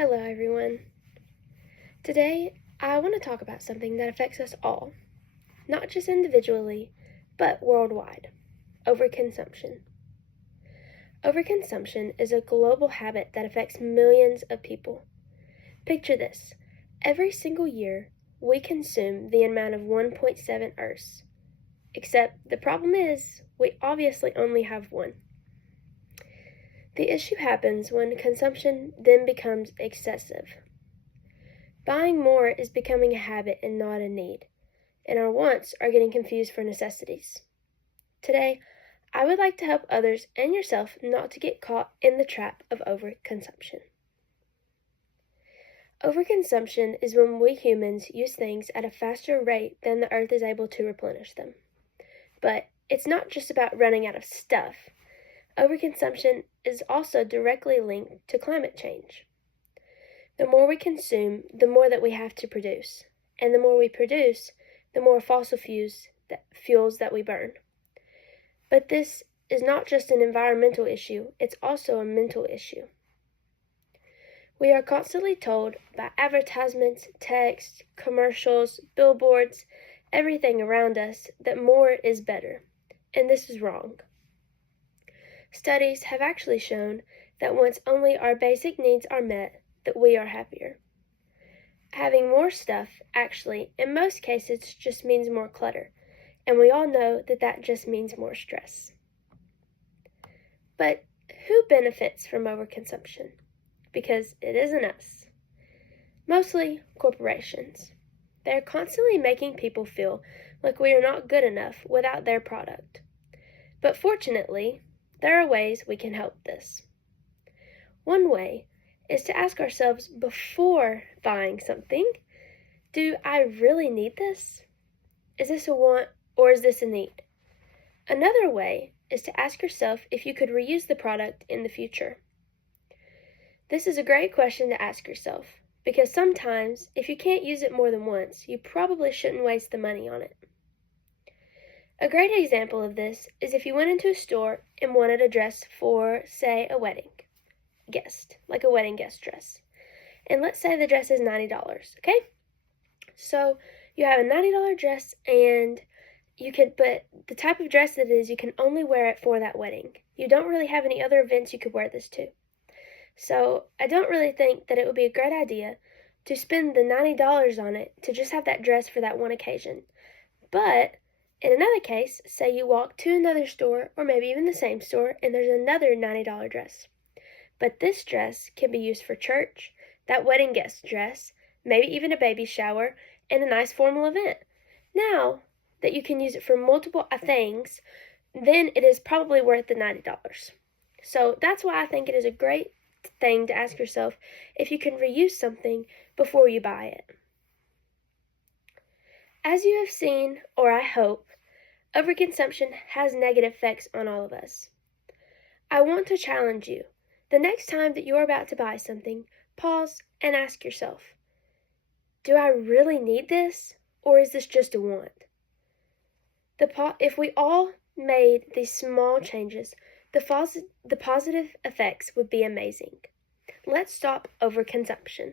Hello, everyone. Today, I want to talk about something that affects us all, not just individually, but worldwide: overconsumption. Overconsumption is a global habit that affects millions of people. Picture this: every single year, we consume the amount of 1.7 Earths. Except the problem is, we obviously only have one. The issue happens when consumption then becomes excessive. Buying more is becoming a habit and not a need, and our wants are getting confused for necessities. Today, I would like to help others and yourself not to get caught in the trap of overconsumption. Overconsumption is when we humans use things at a faster rate than the earth is able to replenish them. But it's not just about running out of stuff. Overconsumption is also directly linked to climate change. The more we consume, the more that we have to produce. And the more we produce, the more fossil fuels that we burn. But this is not just an environmental issue, it's also a mental issue. We are constantly told by advertisements, texts, commercials, billboards, everything around us that more is better. And this is wrong. Studies have actually shown that once only our basic needs are met, that we are happier. Having more stuff actually, in most cases, just means more clutter, and we all know that that just means more stress. But who benefits from overconsumption? Because it isn't us. Mostly corporations. They are constantly making people feel like we are not good enough without their product. But fortunately, there are ways we can help this. One way is to ask ourselves before buying something, do I really need this? Is this a want or is this a need? Another way is to ask yourself if you could reuse the product in the future. This is a great question to ask yourself, because sometimes if you can't use it more than once, you probably shouldn't waste the money on it. A great example of this is if you went into a store and wanted a dress for, say, a wedding guest, like a wedding guest dress. And let's say the dress is $90, okay? So you have a $90 dress and but the type of dress that it is, you can only wear it for that wedding. You don't really have any other events you could wear this to. So I don't really think that it would be a great idea to spend the $90 on it to just have that dress for that one occasion. But in another case, say you walk to another store, or maybe even the same store, and there's another $90 dress. But this dress can be used for church, that wedding guest dress, maybe even a baby shower, and a nice formal event. Now that you can use it for multiple things, then it is probably worth the $90. So that's why I think it is a great thing to ask yourself if you can reuse something before you buy it. As you have seen, or I hope, overconsumption has negative effects on all of us. I want to challenge you. The next time that you're about to buy something, pause and ask yourself, do I really need this, or is this just a want? If we all made these small changes, the positive effects would be amazing. Let's stop overconsumption.